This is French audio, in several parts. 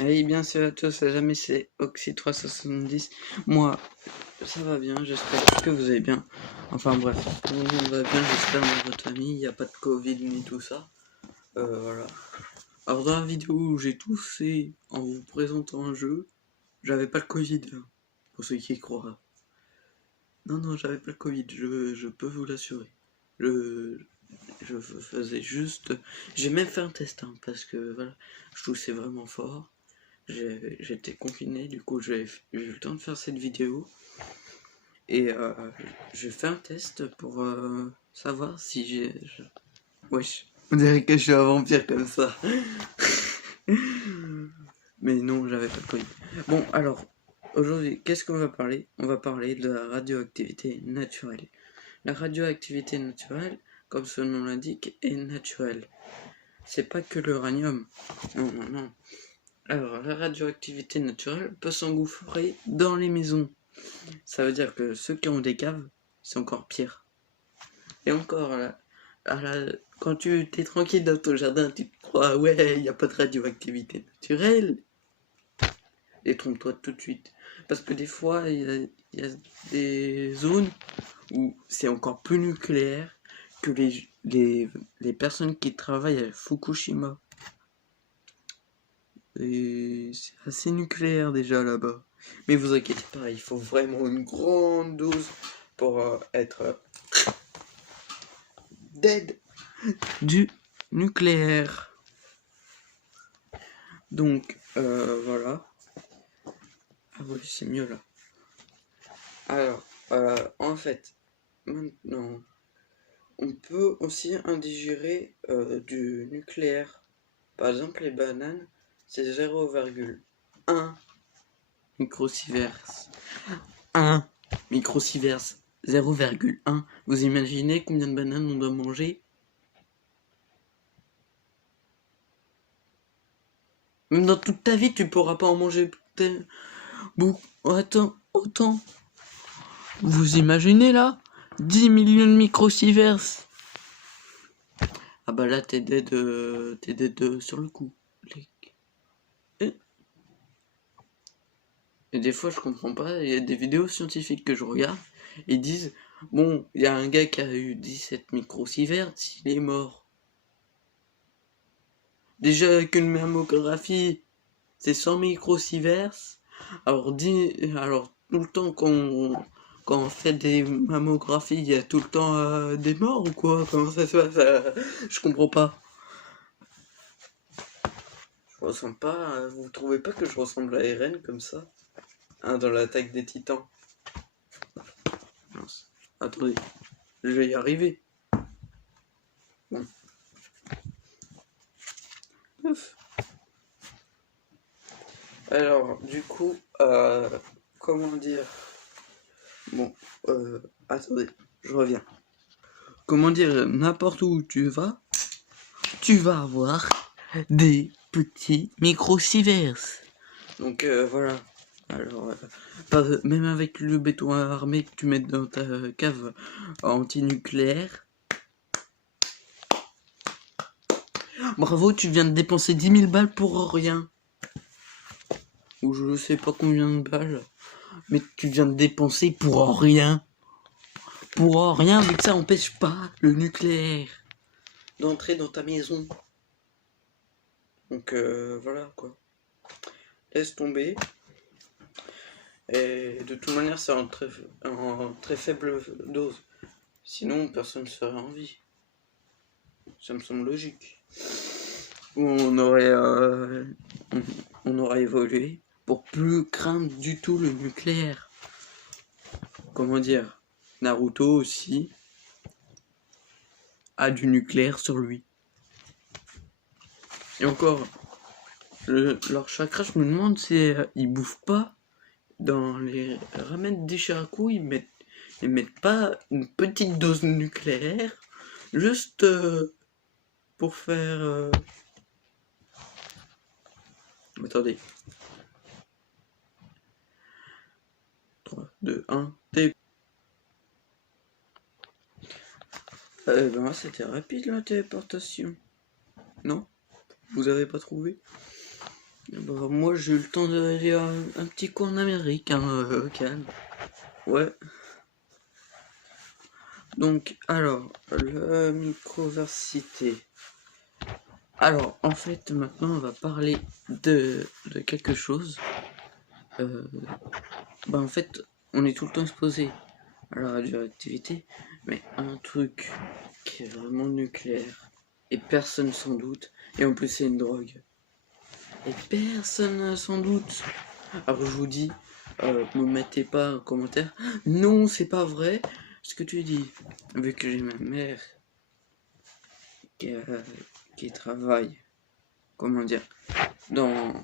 Allez, bien sûr à tous, à jamais c'est Oxy370. Moi, ça va bien, j'espère que vous allez bien. Enfin bref, tout le monde va bien, j'espère dans votre famille, il n'y a pas de Covid ni tout ça. Voilà. Alors dans la vidéo où j'ai toussé en vous présentant un jeu, j'avais pas le Covid, hein, pour ceux qui y croient. Non, j'avais pas le Covid, je peux vous l'assurer. Je, je faisais juste... J'ai même fait un test, hein, parce que voilà, je toussais vraiment fort. J'étais confiné, du coup j'ai eu le temps de faire cette vidéo. Et j'ai fait un test pour savoir si j'ai... Wesh, on dirait que je suis un vampire comme ça. Mais non, j'avais pas de Covid. Bon, alors, aujourd'hui, qu'est-ce qu'on va parler? On va parler de la radioactivité naturelle. La radioactivité naturelle, comme son nom l'indique, est naturelle. C'est pas que l'uranium. Non. Alors, la radioactivité naturelle peut s'engouffrer dans les maisons. Ça veut dire que ceux qui ont des caves, c'est encore pire. Et encore, quand tu t'es tranquille dans ton jardin, tu te crois, ouais, il n'y a pas de radioactivité naturelle. Et trompe-toi tout de suite. Parce que des fois, y a des zones où c'est encore plus nucléaire que les personnes qui travaillent à Fukushima. Et c'est assez nucléaire déjà là-bas. Mais vous inquiétez pas, il faut vraiment une grande dose pour être dead du nucléaire. Donc voilà. Ah oui, c'est mieux là. Alors, en fait, maintenant, on peut aussi indigérer du nucléaire. Par exemple, les bananes, c'est 0,1 microsievert. 1 microsievert. 0,1. Vous imaginez combien de bananes on doit manger? Même dans toute ta vie, tu pourras pas en manger beaucoup. Attends, autant. Vous imaginez là 10 millions de microsieverts. Ah bah là, t'es dead sur le coup. Et des fois, je comprends pas. Il y a des vidéos scientifiques que je regarde. Ils disent, bon, il y a un gars qui a eu 17 microsieverts, il est mort. Déjà, avec une mammographie, c'est 100 microsieverts. Alors, tout le temps quand on fait des mammographies, il y a tout le temps des morts ou quoi? Comment ça se passe? Je comprends pas. Je ressemble pas. Vous trouvez pas que je ressemble à Eren comme ça? Hein, dans l'attaque des titans. Mince. Attendez, je vais y arriver. Bon. Ouf. Alors, du coup, comment dire? Bon, attendez, je reviens. Comment dire, n'importe où tu vas avoir des petits microsieverts. Donc voilà. Alors, même avec le béton armé que tu mets dans ta cave antinucléaire. Bravo, tu viens de dépenser 10 000 balles pour rien. Ou je sais pas combien de balles. Mais tu viens de dépenser pour rien. Pour rien, vu que ça empêche pas le nucléaire d'entrer dans ta maison. Donc voilà quoi. Laisse tomber. Et de toute manière, c'est en très faible dose. Sinon, personne ne serait en vie. Ça me semble logique. On aurait évolué pour plus craindre du tout le nucléaire. Comment dire? Naruto aussi a du nucléaire sur lui. Et encore, leur chakra, je me demande si ils bouffent pas dans les ramen d'Ishiraku, ils mettent pas une petite dose nucléaire juste pour faire. Attendez. 3, 2, 1, T. Ben c'était rapide la téléportation. Non? Vous avez pas trouvé? Bah, moi j'ai eu le temps d'aller à un petit cours en Amérique, hein, calme. Ouais. Donc, alors, le microversité. Alors, en fait, maintenant, on va parler de quelque chose. Bah, en fait, on est tout le temps exposé à la radioactivité, mais un truc qui est vraiment nucléaire, et personne s'en doute, et en plus, c'est une drogue. Et personne s'en doute. Alors, je vous dis, me mettez pas en commentaire. Non, c'est pas vrai ce que tu dis. Vu que j'ai ma mère qui travaille, comment dire, dans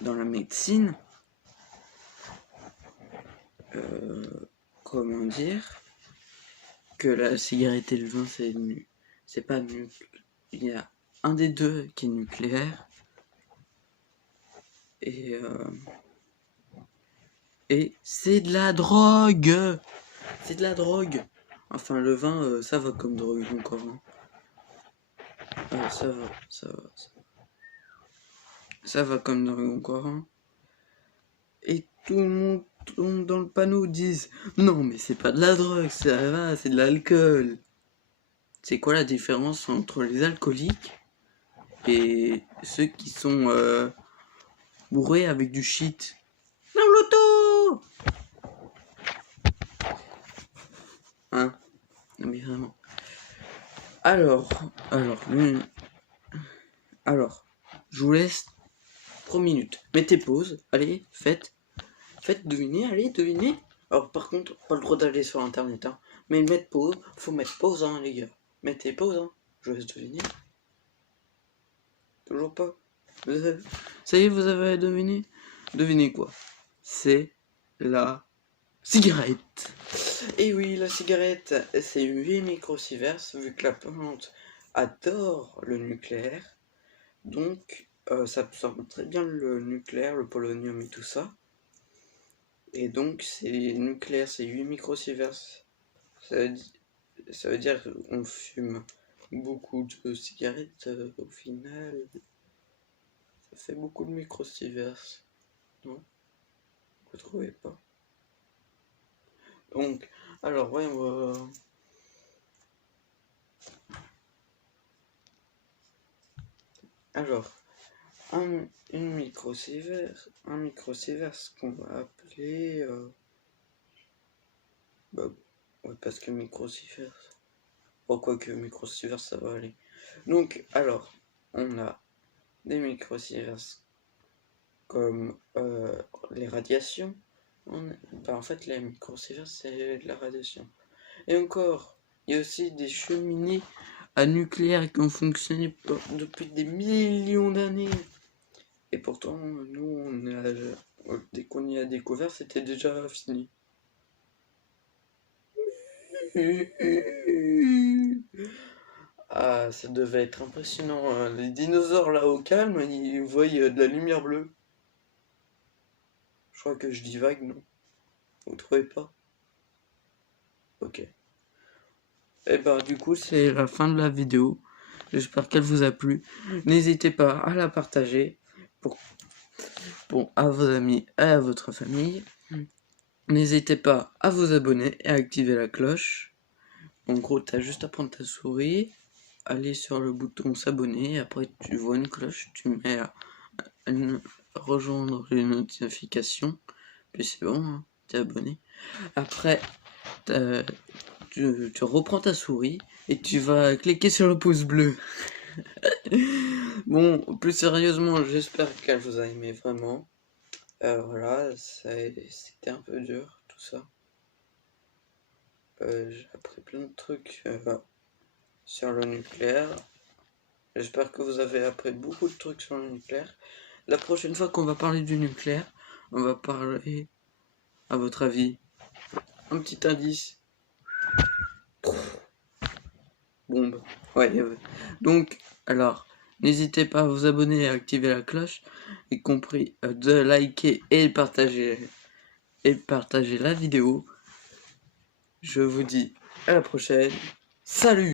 la médecine, comment dire, que la cigarette et le vin c'est pas nucléaire. Il y a un des deux qui est nucléaire et c'est de la drogue. C'est de la drogue. Enfin, le vin, ça va comme drogue encore. Hein. Ça va comme drogue encore. Hein. Et tout le monde dans le panneau disent non, mais c'est pas de la drogue, ça va, c'est de l'alcool. C'est quoi la différence entre les alcooliques et ceux qui sont bourrés avec du shit? Non, l'auto! Hein? Non, mais vraiment. Alors, je vous laisse 3 minutes. Mettez pause, allez, faites deviner, allez, devinez. Alors, par contre, pas le droit d'aller sur internet, hein. Mais mettre pause, faut mettre pause, hein, les gars. Mettez pause, hein. Je vous laisse deviner. Toujours pas. Ça y est, vous avez deviné? Devinez quoi? C'est la cigarette. Et oui, la cigarette, c'est 8 microsieverts, vu que la plante adore le nucléaire. Donc, ça absorbe très bien le nucléaire, le polonium et tout ça. Et donc, c'est nucléaire, c'est 8 microsieverts. Ça veut dire qu'on fume beaucoup de cigarettes au final. Ça fait beaucoup de microsieverts. Non? Vous trouvez pas? Donc, alors, voyons. Alors, une microsievert, ce qu'on va appeler. Ouais, parce que microsievert. Oh, quoique microsievert, ça va aller. Donc, alors, on a des microsieverts comme les radiations. En fait, les microsieverts, c'est de la radiation. Et encore, il y a aussi des cheminées à nucléaire qui ont fonctionné depuis des millions d'années. Et pourtant, nous, dès qu'on y a découvert, c'était déjà fini. Ah, ça devait être impressionnant. Hein. Les dinosaures là au calme, ils voient de la lumière bleue. Je crois que je dis vague, non? Vous trouvez pas? Ok. Et bah du coup c'est la fin de la vidéo. J'espère qu'elle vous a plu. N'hésitez pas à la partager à vos amis et à votre famille. N'hésitez pas à vous abonner et à activer la cloche. En gros, t'as juste à prendre ta souris, aller sur le bouton s'abonner, après tu vois une cloche, tu mets à rejoindre les notifications, puis c'est bon, hein, t'es abonné. Après, tu reprends ta souris et tu vas cliquer sur le pouce bleu. Bon, plus sérieusement, j'espère qu'elle vous a aimé vraiment. Voilà, c'était un peu dur tout ça. J'ai appris plein de trucs sur le nucléaire. J'espère que vous avez appris beaucoup de trucs sur le nucléaire. La prochaine fois qu'on va parler du nucléaire, on va parler, à votre avis, un petit indice. Bombe. Ouais. Donc, alors, n'hésitez pas à vous abonner et à activer la cloche, y compris de liker et partager la vidéo. Je vous dis à la prochaine. Salut!